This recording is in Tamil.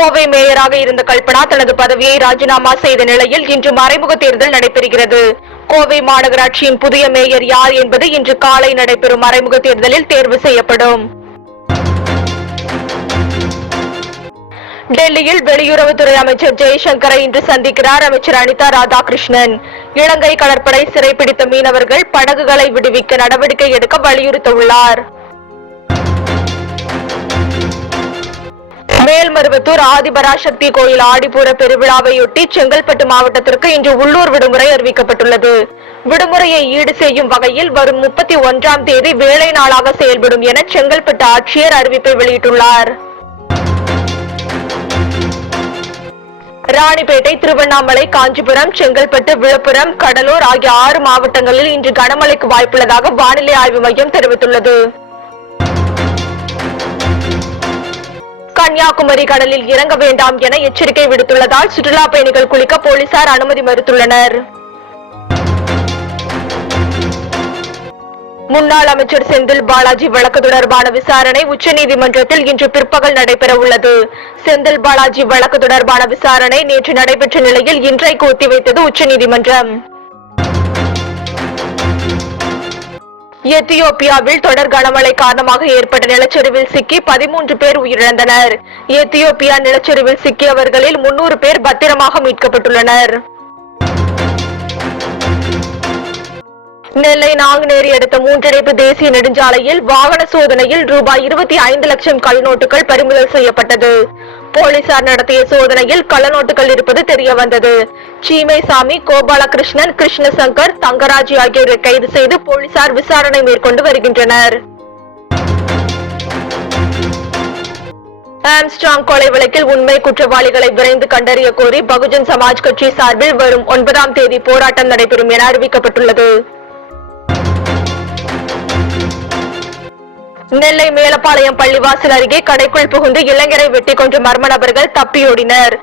கோவை மேயராக இருந்த கல்பனா தனது பதவியை ராஜினாமா செய்த நிலையில் இன்று மறைமுக தேர்தல் நடைபெறுகிறது. கோவை மாநகராட்சியின் புதிய மேயர் யார் என்பது இன்று காலை நடைபெறும் மறைமுக தேர்தலில் தேர்வு செய்யப்படும். டெல்லியில் வெளியுறவுத்துறை அமைச்சர் ஜெய்சங்கரை இன்று சந்திக்கிறார் அமைச்சர் அனிதா ராதாகிருஷ்ணன். இலங்கை கடற்படை சிறைப்பிடித்த மீனவர்கள் படகுகளை விடுவிக்க நடவடிக்கை எடுக்க வலியுறுத்தவுள்ளார். மேல்மருவத்தூர் ஆதிபராசக்தி கோயில் ஆடிப்பூர பெருவிழாவையொட்டி செங்கல்பட்டு மாவட்டத்திற்கு இன்று உள்ளூர் விடுமுறை அறிவிக்கப்பட்டுள்ளது. விடுமுறையை ஈடு செய்யும் வகையில் வரும் முப்பத்தி ஒன்றாம் தேதி வேலை நாளாக செயல்படும் என செங்கல்பட்டு ஆட்சியர் அறிவிப்பை வெளியிட்டுள்ளார். ராணிப்பேட்டை திருவண்ணாமலை காஞ்சிபுரம் செங்கல்பட்டு விழுப்புரம் கடலூர் ஆகிய ஆறு மாவட்டங்களில் இன்று கனமழைக்கு வாய்ப்புள்ளதாக வானிலை ஆய்வு மையம் தெரிவித்துள்ளது. கன்னியாகுமரி கடலில் இறங்க வேண்டாம் என எச்சரிக்கை விடுத்துள்ளதால் சுற்றுலா பயணிகள் குளிக்க போலீசார் அனுமதி மறுத்துள்ளனர். முன்னாள் அமைச்சர் செந்தில் பாலாஜி வழக்கு தொடர்பான விசாரணை உச்சநீதிமன்றத்தில் இன்று பிற்பகல் நடைபெற உள்ளது. செந்தில் பாலாஜி வழக்கு தொடர்பான விசாரணை நேற்று நடைபெற்ற நிலையில் இன்றைக்கு ஒத்திவைத்தது உச்சநீதிமன்றம். எத்தியோப்பியாவில் தொடர் கனமழை காரணமாக ஏற்பட்ட நிலச்சரிவில் சிக்கி பதிமூன்று பேர் உயிரிழந்தனர். எத்தியோப்பியா நிலச்சரிவில் சிக்கியவர்களில் முன்னூறு பேர் பத்திரமாக மீட்கப்பட்டுள்ளனர். நெல்லை நாங்குநேரி அடுத்த மூன்றடைப்பு தேசிய நெடுஞ்சாலையில் வாகன சோதனையில் ரூபாய் இருபத்தி ஐந்து லட்சம் கல்நோட்டுகள் பறிமுதல் செய்யப்பட்டது. போலீசார் நடத்திய சோதனையில் கள்ளநோட்டுகள் இருப்பது தெரிய வந்தது சீமைசாமி கோபாலகிருஷ்ணன் கிருஷ்ணசங்கர் தங்கராஜ் ஆகியோரை கைது செய்து போலீசார் விசாரணை மேற்கொண்டு வருகின்றனர். ஆம்ஸ்டாங் கொலை வழக்கில் உண்மை குற்றவாளிகளை விரைந்து கண்டறிய கோரி பகுஜன் சமாஜ் கட்சி சார்பில் வரும் ஒன்பதாம் தேதி போராட்டம் நடைபெறும் என அறிவிக்கப்பட்டுள்ளது. நெல்லை மேலப்பாளையம் பள்ளிவாசல் அருகே கடைக்குள் புகுந்து இளைஞரை வெட்டி கொன்ற மர்ம நபர்கள் தப்பியோடினர்.